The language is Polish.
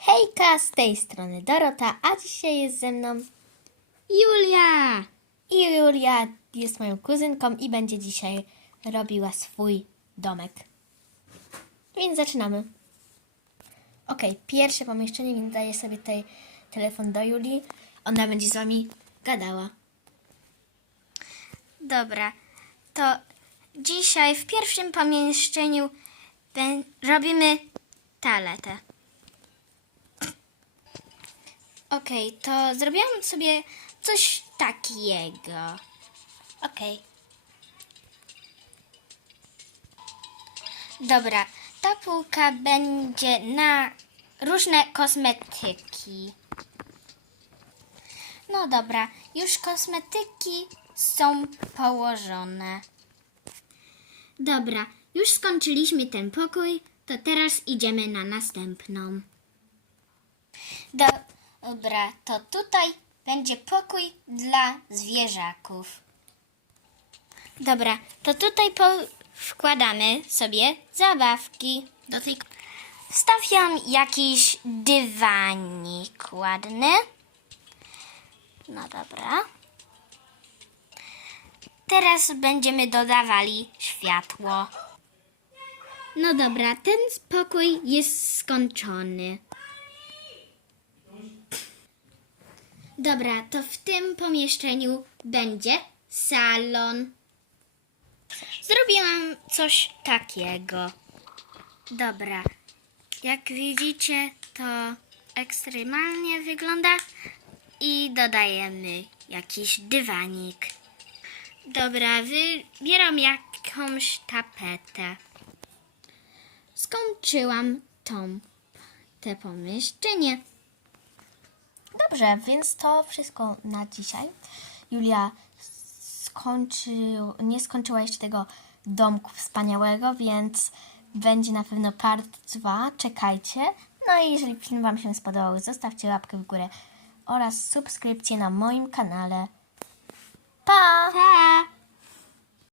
Hejka, z tej strony Dorota, a dzisiaj jest ze mną Julia! i Julia jest moją kuzynką i będzie dzisiaj robiła swój domek. Więc zaczynamy. Ok, pierwsze pomieszczenie, więc daję sobie tutaj telefon do Julii. Ona będzie z wami gadała. Dobra, to dzisiaj w pierwszym pomieszczeniu robimy toaletę. Okej, to zrobiłam sobie coś takiego. Ok. Dobra, ta półka będzie na różne kosmetyki. No dobra, już kosmetyki są położone. Dobra, już skończyliśmy ten pokój, to teraz idziemy na następną. Dobra, to tutaj będzie pokój dla zwierzaków. Dobra, to tutaj wkładamy sobie zabawki. Do tej... Wstawiam jakiś dywanik ładny. No dobra. Teraz będziemy dodawali światło. No dobra, ten spokój jest skończony. Dobra, to w tym pomieszczeniu będzie salon. Zrobiłam coś takiego. Dobra. Jak widzicie, to ekstremalnie wygląda i dodajemy jakiś dywanik. Dobra, wybieram jakąś tapetę. Skończyłam tą te pomieszczenie. Dobrze, więc to wszystko na dzisiaj. Julia skończył, nie skończyła jeszcze tego domku wspaniałego, więc będzie na pewno part 2. Czekajcie. No i jeżeli film Wam się spodobał, zostawcie łapkę w górę oraz subskrypcję na moim kanale. Pa! Pa!